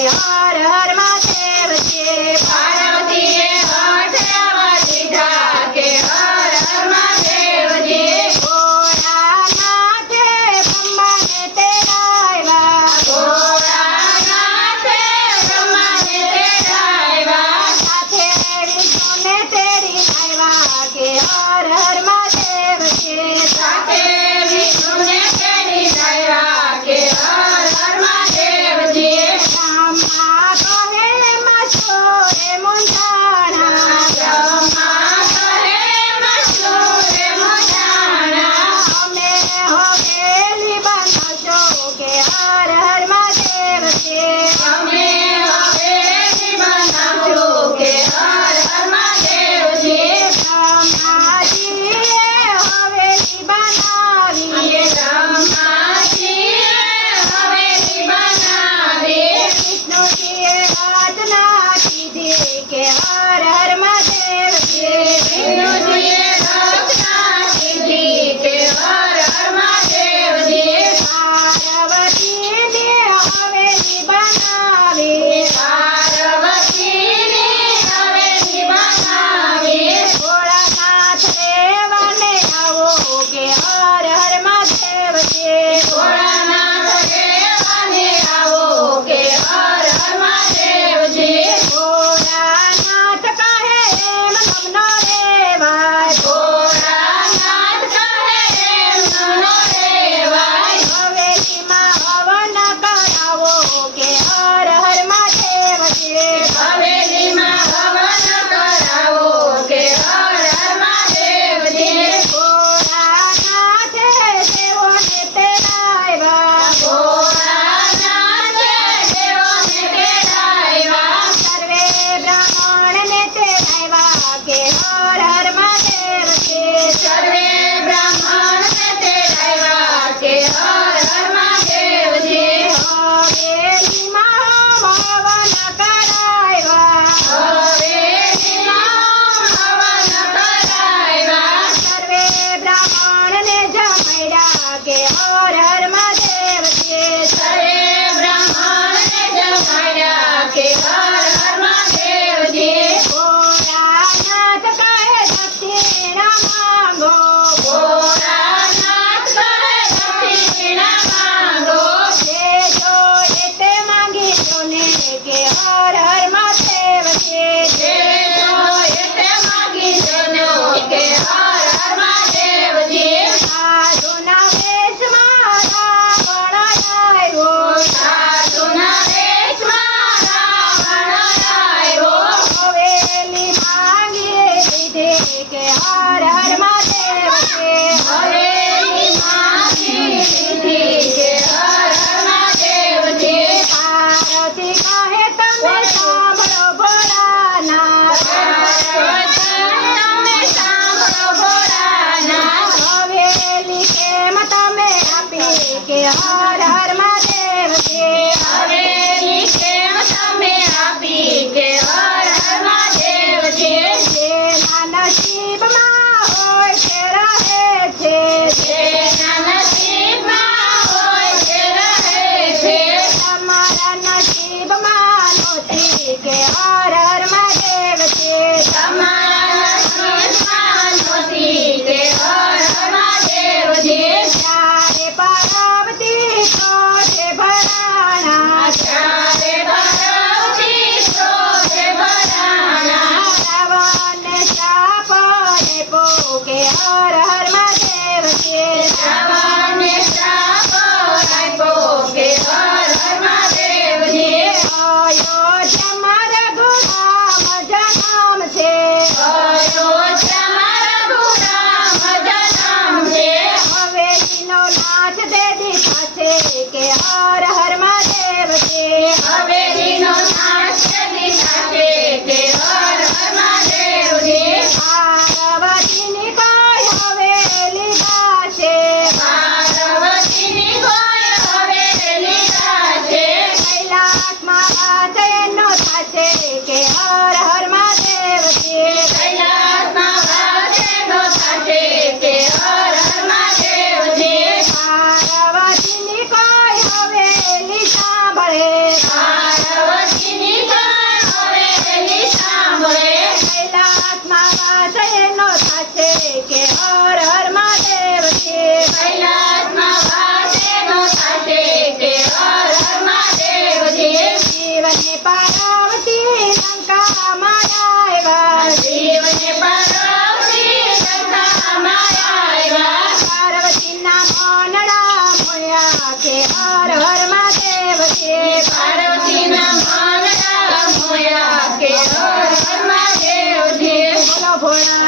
હર હર મહાદેવ છે પાર્વતીએ હઠ દીધા કે હર હર મહાદેવજી ભોળાનાથે બ્રહ્માને તેડાવ્યા ભોળાનાથે બ્રહ્માને તેડાવ્યા સાથે વિષ્ણુને તેડી આવ્યા કે હર હર મહાદેવ છે સાથે વિષ્ણુને તેડી લાવ્યા કે હર હર મહાદેવજી બ્રહ્મા કહે મસૂરે મૂંઝાણા બ્રહ્મા કહે મસૂરે મૂંઝાણા અમે હવેલી બનાવજો કે હર હર મહાદેવ છે અમે હવેલી બનાવજો કે હર હર મહાદેવજી બ્રહ્માજીએ હવેલી બનાવી બ્રહ્માજીએ હવેલી બનાવી વિષ્ણુજીએ રચના કીધી કે હર હર મહાદેવ છે વિષ્ણુજીએ રચના કીધી કે હર હર મહાદેવજી પાર્વતીને હવેલી બનાવી પાર્વતીની હવેલી બનાવી ભોળાનાથ દેવને આવો કે હર હર મહાદેવ છે ભોળાનાથ દેવાને આવો કે હર હર મહાદેવજી ભોળાનાથ કહે એમ નમનો રેવાય ભોળાનાથ કહે એમ નમનો રેવાય હવેલીમાં હવન કરાવો કે હર હર મહાદેવ છે હવેલીમાં હવન કરાવો કે હર હર મહાદેવજી ભોળાનાથે દેવોને તેડાવ્યા ભોળાનાથે દેવોને તેડાવ્યા સર્વે બ્રાહ્મણને તેડાવ્યા કે હર હર મહાદેવ છે સર્વે બ્રાહ્મણને તેડાવ્યા કે હર હર મહાદેવજી હવેલીમાં હવન કરાવ્યા હવેલીમાં હવન કરાવ્યા સર્વે બ્રાહ્મણને જમાડ્યા કે હર હર મહાદેવ છે સર્વે બ્રાહ્મણને જમાડ્યા કે હર હર મહાદેવજી ભોળાનાથ કહે દક્ષિણા માંગો ભોળાનાથ કહે દક્ષિણા માંગો દેજો તે માંગી લો ને કે હર હર મહાદેવ છે જે જોઈએ તે માગી લેજો કે હર હર મહાદેવજી સાધુના વેશમાં રાવણ આવ્યો સાધુના વેશમાં રાવણ આવ્યો હવેલી માંગી લીધી કે હર હર મહાદેવ છે હવેલી માગી લીધી કે હર હર મહાદેવજી પાર્વતી કહે તમે સાંભળો ભોળાનાથ તમે સાંભળો ભોળાનાથ હવેલી કેમ તમે આપી કે હર હર મહાદેવ છે હવેલી કેમ તમે આપી કે હર હર મહાદેવજી જેના નસીબમાં હોય તે રહે છે જેના નસીબમાં હોય તે રહે છે તમારા નસીબમાં નથી કે હર હર મહાદેવ છે તમારા નસીબમાં નથી કે હર હર મહાદેવજી ત્યારે પાર્વતી શોધે ભરાણા ત્યારે ભરવતી શોધે ભરાણા રાવણને શાપ દેપો કે હર હર મહાદેવ છે રાવણને શ્રાપ આપ્યો કે હર હર મહાદેવજી અયોધ્યામાં રઘુરામ જન્મ છે અયોધ્યામાં રઘુરામ જન્મ છે હવેલીનો નાચ દે દીધાશે કે હર હર મહાદેવ છે હવેલીનો નાશ દીધા છે કે હર હર મહાદેવજી પાર્વતીની કોઈ હવેલી ગાશે પાર્વતીની કોઈ હવેલી ગાશે કૈલાસમાં વાસ એનો થશે કે હર હર મહાદેવ છે કૈલાસમાં વાસેનો થશે કે હર હર મહાદેવજી પાર્વતીની કોઈ હવેલી હર હર મહાદેવજી. પાર્વતીના મનડા મોયા કે હર હર મહાદેવજી. બોલો ભોળા